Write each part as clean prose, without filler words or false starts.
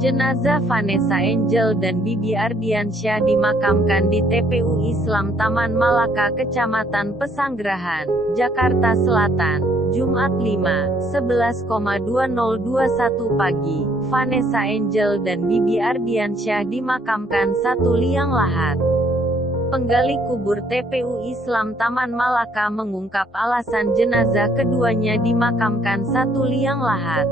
Jenazah Vanessa Angel dan Bibi Ardiansyah dimakamkan di TPU Islam Taman Malaka, Kecamatan Pesanggerahan, Jakarta Selatan, Jumat 5.11.2021 pagi. Vanessa Angel dan Bibi Ardiansyah dimakamkan satu liang lahat. Penggali kubur TPU Islam Taman Malaka mengungkap alasan jenazah keduanya dimakamkan satu liang lahat.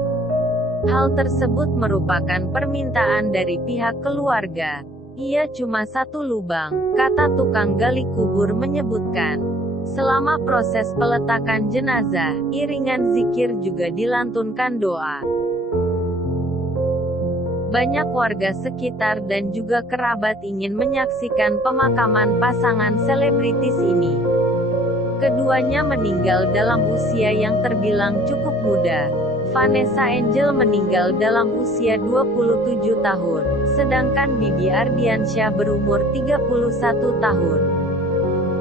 Hal tersebut merupakan permintaan dari pihak keluarga. Ia cuma satu lubang, kata tukang gali kubur menyebutkan. Selama proses peletakan jenazah, iringan zikir juga dilantunkan doa. Banyak warga sekitar dan juga kerabat ingin menyaksikan pemakaman pasangan selebritis ini. Keduanya meninggal dalam usia yang terbilang cukup muda. Vanessa Angel meninggal dalam usia 27 tahun, sedangkan Bibi Ardiansyah berumur 31 tahun.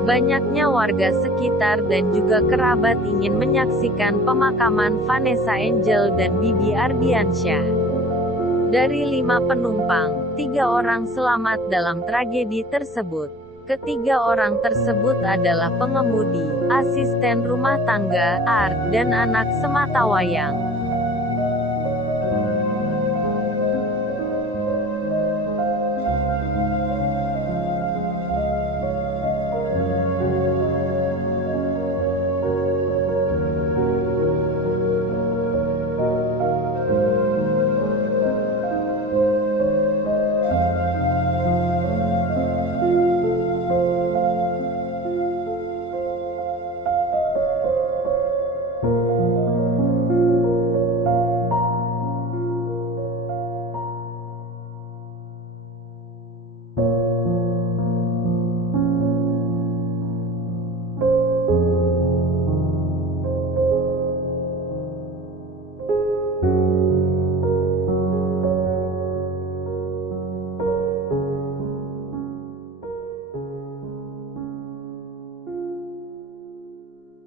Banyaknya warga sekitar dan juga kerabat ingin menyaksikan pemakaman Vanessa Angel dan Bibi Ardiansyah. Dari 5 penumpang, 3 orang selamat dalam tragedi tersebut. Ketiga orang tersebut adalah pengemudi, asisten rumah tangga, art, dan anak sematawayang.